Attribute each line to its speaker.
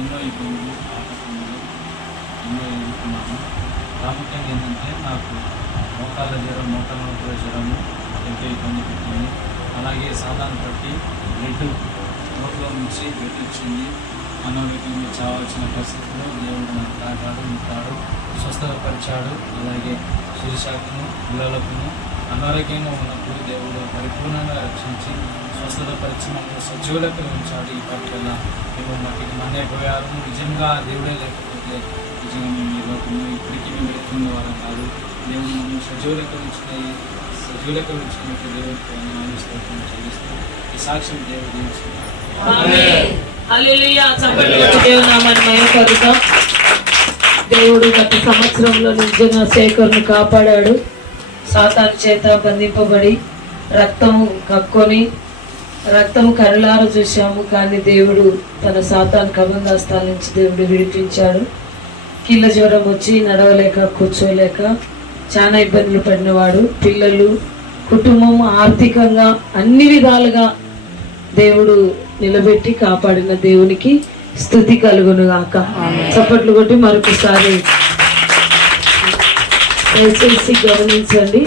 Speaker 1: ఎన్నో ఇబ్బందులు ఆటంకములు ఎన్నో ఎదుర్కొన్నాను ప్రాముఖ్యంగా ఏంటంటే నాకు మోకాళ్ళ జ్వరం మోకాళ్ళ నొప్పుల జ్వరము ఎంతో ఇబ్బంది పెట్టింది. అలాగే సాధారణ పట్టి బ్లడ్ నోట్లో నుంచి బ్లడ్ ఇచ్చింది అనారోగ్యంగా చావాల్సిన పరిస్థితుల్లో దేవుడు నాకు తాకాడు ముట్టాడు స్వస్థపరిచాడు అలాగే శిరీషాకును పిల్లలకును అనారోగ్యంగా ఉన్నప్పుడు దేవుడు పరిపూర్ణంగా రక్షించి స్వస్థత పరిచి మమ్మల్ని సజీవులకు ఉంచాడు. ఈ పాటికల్లా మేము మట్టికి మన్నైపోయారు నిజంగా దేవుడే లేకపోతే నిజంగా మేము ఈ లోకంలో ఇప్పటికీ మేము వెళ్తున్న వారం కాదు. దేవుడు మమ్మల్ని సజీవులకు ఉంచిన సజీవులకు ఉంచినట్టు దేవుడికి అనుమానిస్తూ చెల్లిస్తూ ఈ సాక్ష్యం దేవుడు
Speaker 2: దేవుడు గత సంవత్సరంలో నిజంగా శేఖర్ను కాపాడాడు. సాతాను చేత బంధింపబడి రక్తం కక్కొని రక్తం కరలార చూశాము కానీ దేవుడు తన సాతాను కబంధాస్తాల నుంచి దేవుడు విడిపించాడు. కీళ్ళ జ్వరం వచ్చి నడవలేక కూర్చోలేక చాలా ఇబ్బందులు పడినవాడు. పిల్లలు కుటుంబం ఆర్థికంగా అన్ని విధాలుగా దేవుడు నిలబెట్టి కాపాడిన దేవునికి స్థుతి కలుగును గాక చప్పట్లు కొట్టి మరొకసారి దయచేసి గమనించండి